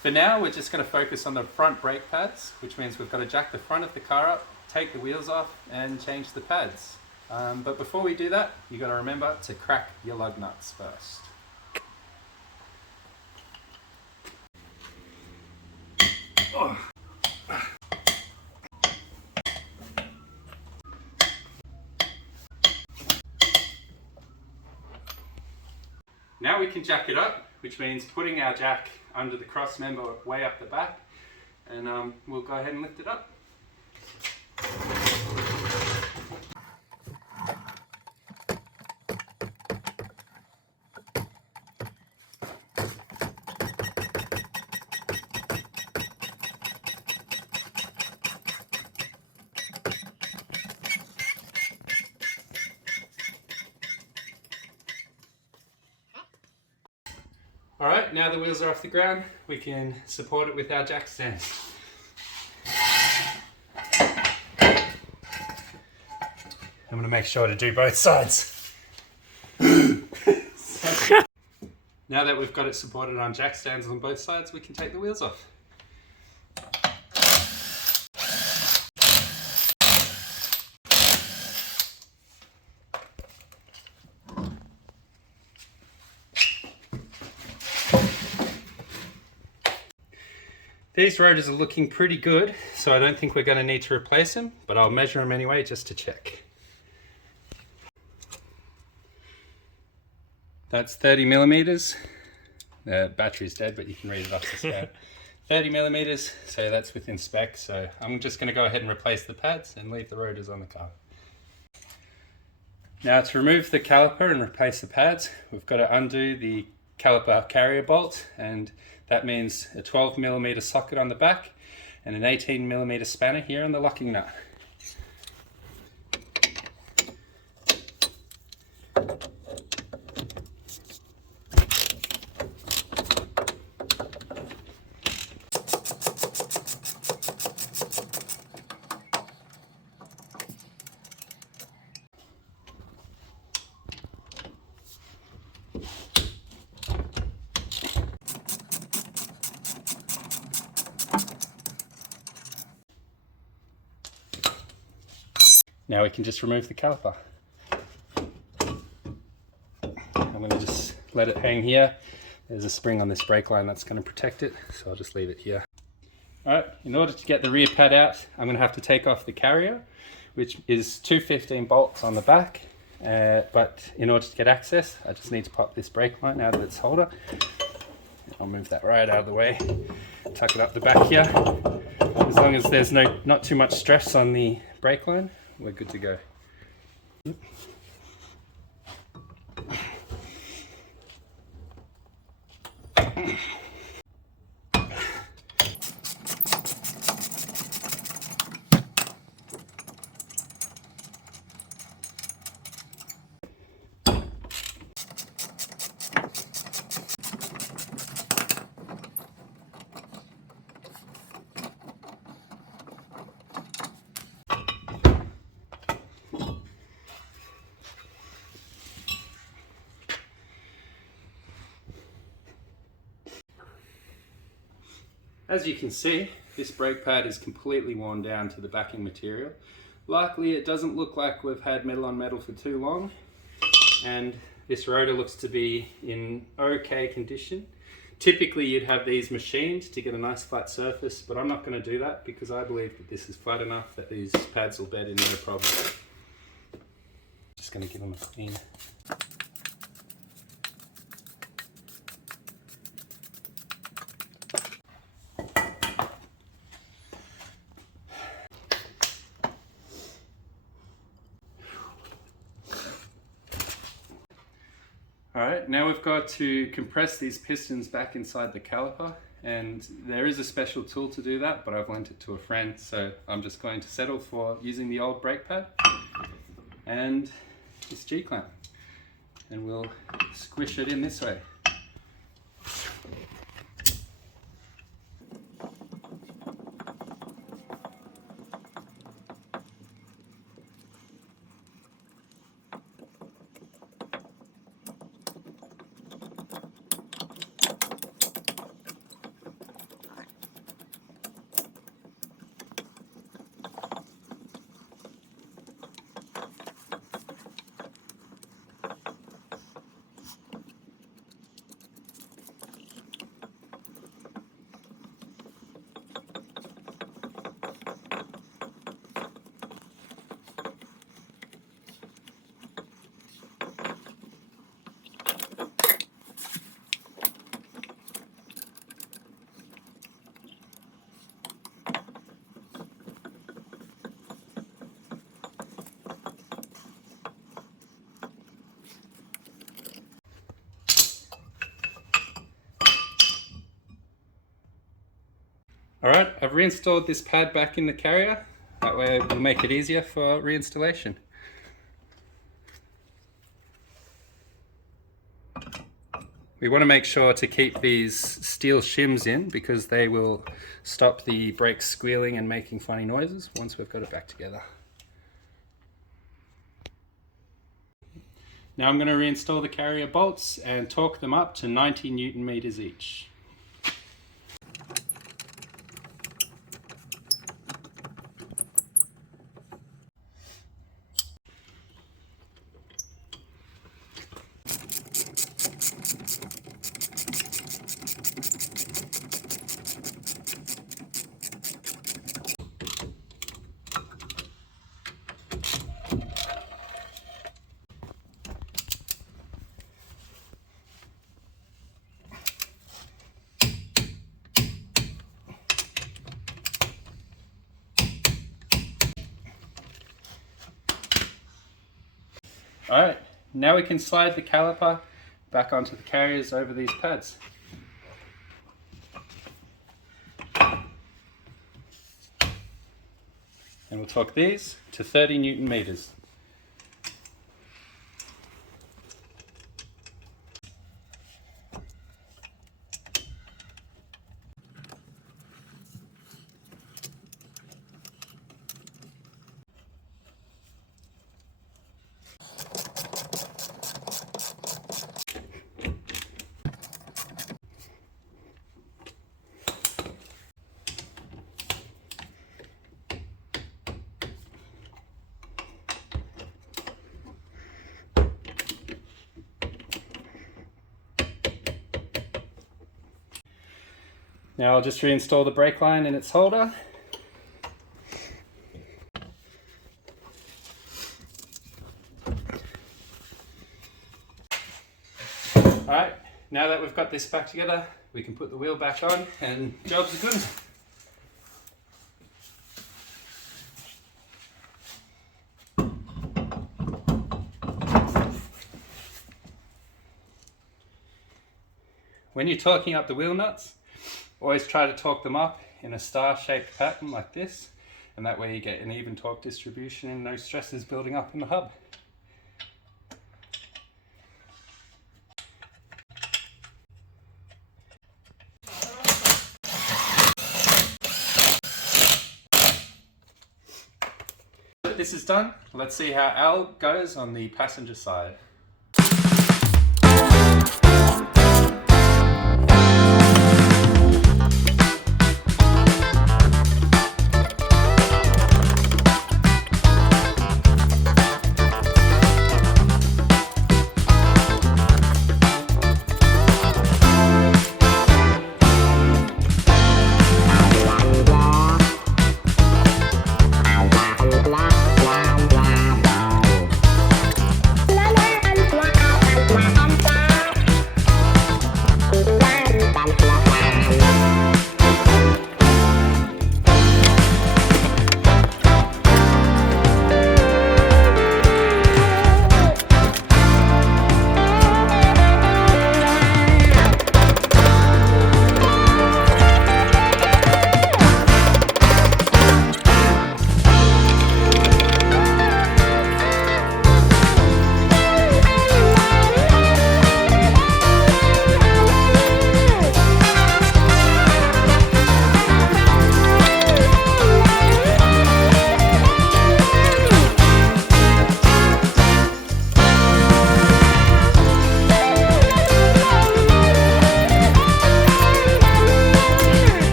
For now, we're just going to focus on the front brake pads, which means we've got to jack the front of the car up, take the wheels off and change the pads. But before we do that, you've got to remember to crack your lug nuts first. Oh. Now we can jack it up, which means putting our jack under the cross member way up the back, and we'll go ahead and lift it up. Alright, now the wheels are off the ground, we can support it with our jack stand. I'm going to make sure to do both sides. Now that we've got it supported on jack stands on both sides, we can take the wheels off. These rotors are looking pretty good, so I don't think we're going to need to replace them, but I'll measure them anyway just to check. That's 30 millimeters. The battery's dead, but you can read it off the scale. 30 millimeters, so that's within spec. So I'm just going to go ahead and replace the pads and leave the rotors on the car. Now to remove the caliper and replace the pads, we've got to undo the caliper carrier bolt, and that means a 12 millimeter socket on the back and an 18 millimeter spanner here on the locking nut. Now we can just remove the caliper. I'm going to just let it hang here. There's a spring on this brake line that's going to protect it, so I'll just leave it here. Alright, in order to get the rear pad out, I'm going to have to take off the carrier, which is two 15 bolts on the back. But in order to get access, I just need to pop this brake line out of its holder. I'll move that right out of the way, tuck it up the back here. As long as there's not too much stress on the brake line, we're good to go. As you can see, this brake pad is completely worn down to the backing material. Luckily, it doesn't look like we've had metal on metal for too long, and this rotor looks to be in okay condition. Typically, you'd have these machined to get a nice flat surface, but I'm not going to do that because I believe that this is flat enough that these pads will bed in no problem. Just going to give them a clean. Alright, now we've got to compress these pistons back inside the caliper, and there is a special tool to do that, but I've lent it to a friend, so I'm just going to settle for using the old brake pad and this G-clamp, and we'll squish it in this way. Alright, I've reinstalled this pad back in the carrier. That way it will make it easier for reinstallation. We want to make sure to keep these steel shims in because they will stop the brakes squealing and making funny noises once we've got it back together. Now I'm going to reinstall the carrier bolts and torque them up to 90 Newton meters each. Alright, now we can slide the caliper back onto the carriers over these pads. And we'll torque these to 30 Newton meters. Now I'll just reinstall the brake line in its holder. Alright, now that we've got this back together, we can put the wheel back on and jobs are good. When you're torquing up the wheel nuts, always try to torque them up in a star-shaped pattern like this, and that way you get an even torque distribution and no stresses building up in the hub. This is done. Let's see how Al goes on the passenger side. La la